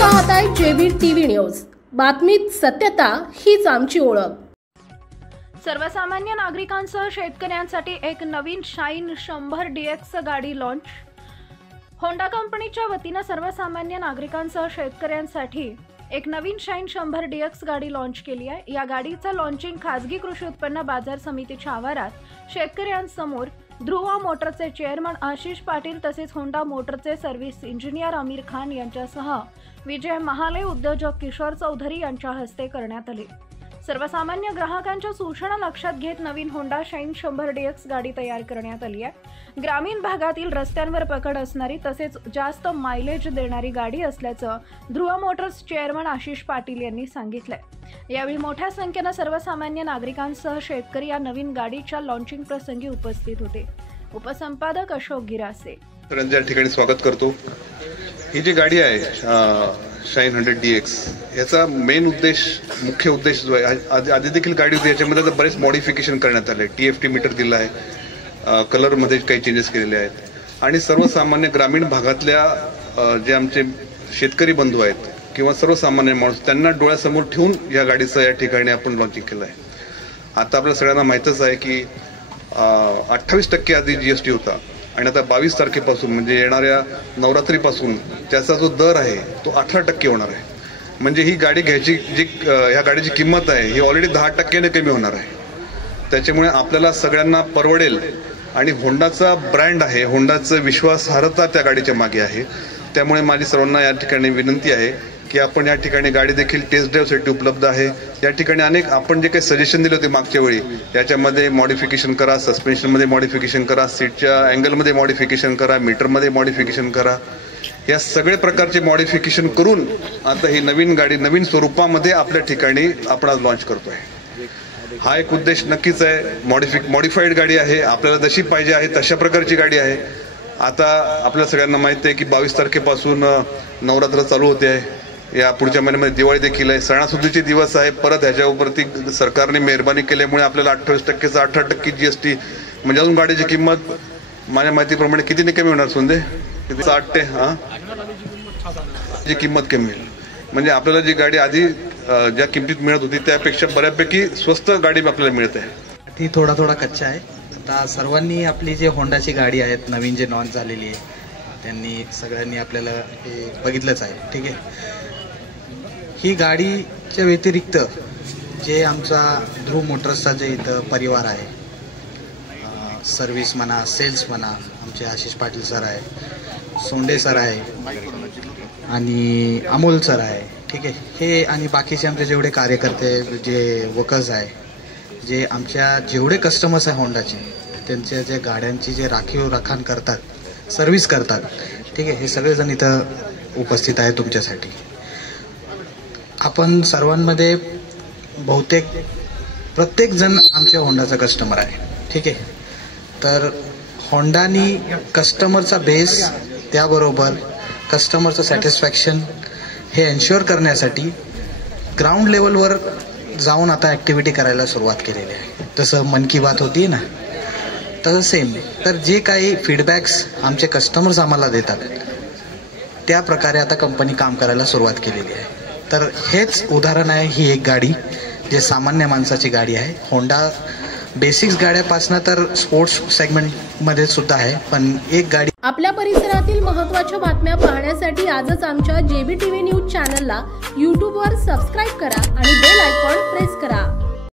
पाहताय JB TV news. बातमीत सत्यता हीच आमची ओळख। सर्वसामान्य नागरिकांसह शेतकऱ्यांसाठी एक नवीन शाईन 100 DX गाडी लॉन्च। होंडा कंपनीच्या वतीने सर्वसामान्य नागरिकांसह शेतकऱ्यांसाठी एक नवीन शाईन 100 DX गाडी लॉन्च केली आहे। या गाडीचं लॉन्चिंग खासगी कृषी उत्पन्न बाजार समितीच्या आवारात शेतकऱ्यांसमोर ध्रुवा मोटरचे चेअरमन आशिष पाटील तसेच होंडा मोटरचे सर्व्हिस इंजिनियर आमिर खान यांच्यासह विजय महाले उद्योजक किशोर चौधरी यांच्या हस्ते करण्यात आले। सर्वसामान्य ग्राहकांच्या सूचना लक्षात घेत नवीन होंडा शाईन 100 DX गाडी तयार करण्यात आली आहे। ग्रामीण भागातील रस्त्यांवर पकड असणारी तसेच जास्त मायलेज देणारी गाडी असल्याचं ध्रुवा मोटर्स चेअरमन आशिष पाटील यांनी सांगितलंय। यावेळी मोठ्या संख्येने सर्वसामान्य नागरिकांसह शेतकरी या नवीन गाडीच्या लॉन्चिंग प्रसंगी उपस्थित होते। उपसंपादक अशोक गिरासे या ठिकाणी स्वागत करतो। ही जी गाडी आहे शाईन 100 DX याचा मेन उद्देश मुख्य उद्देश जो आहे, आधी देखील गाडी होती याच्यामध्ये बरेच मॉडिफिकेशन करण्यात आले। TFT मीटर दिला आहे, कलर मध्ये काही चेंजेस केलेले आहेत आणि सर्वसामान्य ग्रामीण भागातल्या जे आमचे शेतकरी बंधू आहेत किंवा सर्वसामान्य माणूस त्यांना डोळ्यासमोर ठेवून या गाडीचं या ठिकाणी आपण लॉन्चिंग केलं आहे। आता आपल्या सगळ्यांना माहितच आहे की 28% आधी GST होता आणि आता 22 तारखेपासून म्हणजे येणाऱ्या नवरात्रीपासून त्याचा जो दर आहे तो 18% होणार आहे। म्हणजे ही गाडी घ्यायची जी ह्या गाडीची किंमत आहे ही ऑलरेडी 10% कमी होणार आहे। त्याच्यामुळे आपल्याला सगळ्यांना परवडेल आणि होंडाचा ब्रँड आहे, होंडाचं विश्वासार्हता त्या गाडीच्या मागे आहे। त्यामुळे माझी सर्वांना या ठिकाणी विनंती आहे की आपण या ठिकाणी गाडी देखील टेस्ट ड्राईव्हसाठी उपलब्ध आहे। या ठिकाणी अनेक आपण जे काही सजेशन दिले होते मागच्या वेळी याच्यामध्ये मॉडिफिकेशन करा, सस्पेन्शनमध्ये मॉडिफिकेशन करा, सीटच्या अँगलमध्ये मॉडिफिकेशन करा, मीटरमध्ये मॉडिफिकेशन करा, या सगळे प्रकारचे मॉडिफिकेशन करून आता ही नवीन गाडी नवीन स्वरूपामध्ये आपल्या ठिकाणी आपण आज लॉन्च करतोय। हा एक उद्देश नक्कीच आहे। मॉडिफाईड गाडी आहे, आपल्याला जशी पाहिजे आहे तशा प्रकारची गाडी आहे। आता आपल्या सगळ्यांना माहिती आहे की 22 तारखेपासून नवरात्र चालू होते आहे। या पुढच्या महिन्यामध्ये दिवाळी देखील आहे, सणासुदीचे दिवस आहे। परत ह्याच्यावरती सरकारने मेहरबानी केल्यामुळे आपल्याला 28%चा 18% GST म्हणजे अजून गाडीची किंमत माझ्या माहितीप्रमाणे कितीने कमी होणार सोंदे? 60 ते जी किंमत कमी होईल। म्हणजे आपल्याला जी गाडी आधी ज्या किमतीत मिळत होती त्यापेक्षा बऱ्यापैकी स्वस्त गाडी आपल्याला मिळते। ती थोडा कच्चा आहे। आता सर्वांनी आपली जे होंडाची गाडी आहेत नवीन जे लॉन्च झालेली आहे त्यांनी सगळ्यांनी आपल्याला हे बघितलंच आहे, ठीक आहे। ही गाडीच्या व्यतिरिक्त जे आमचा ध्रुव मोटर्सचा जे इथं परिवार आहे, सर्व्हिस म्हणा, सेल्स म्हणा, आमचे आशिष पाटील सर आहे, सोंडे सर आहे आणि अमोल सर आहे, ठीक आहे। हे आणि बाकीचे आमचे जेवढे कार्यकर्ते जे वर्कर्स आहे, जे आमच्या जेवढे कस्टमर्स आहे होंडाचे त्यांच्या जे गाड्यांची जे राखण करतात, सर्व्हिस करतात, ठीक आहे, हे सगळेजण इथं उपस्थित आहे तुमच्यासाठी। आपण सर्वांमध्ये बहुतेक प्रत्येक जण आमच्या होंडाचा कस्टमर आहे, ठीक आहे। तर होंडानी कस्टमरचा बेस त्याबरोबर कस्टमरचं सॅटिस्फॅक्शन हे एन्श्युअर करण्यासाठी ग्राउंड लेवलवर जाऊन आता ॲक्टिव्हिटी करायला सुरुवात केलेली आहे। जसं मन की बात होती ना तसं सेम। तर जे काही फीडबॅक्स आमचे कस्टमर्स आम्हाला देतात त्या प्रकारे आता कंपनी काम करायला सुरुवात केलेली आहे। तर हेच उदाहरण आहे ही एक गाडी जे सामान्य माणसाची गाडी आहे। होंडा बेसिक्स गाड्यापासून तर स्पोर्ट्स सेगमेंटमध्ये सुद्धा आहे, पण एक गाडी। आपल्या परिसरातील महत्त्वाच्या बातम्या पाहण्यासाठी आजच आमच्या जेबी टीव्ही न्यूज चॅनलला YouTubeवर सबस्क्राईब करा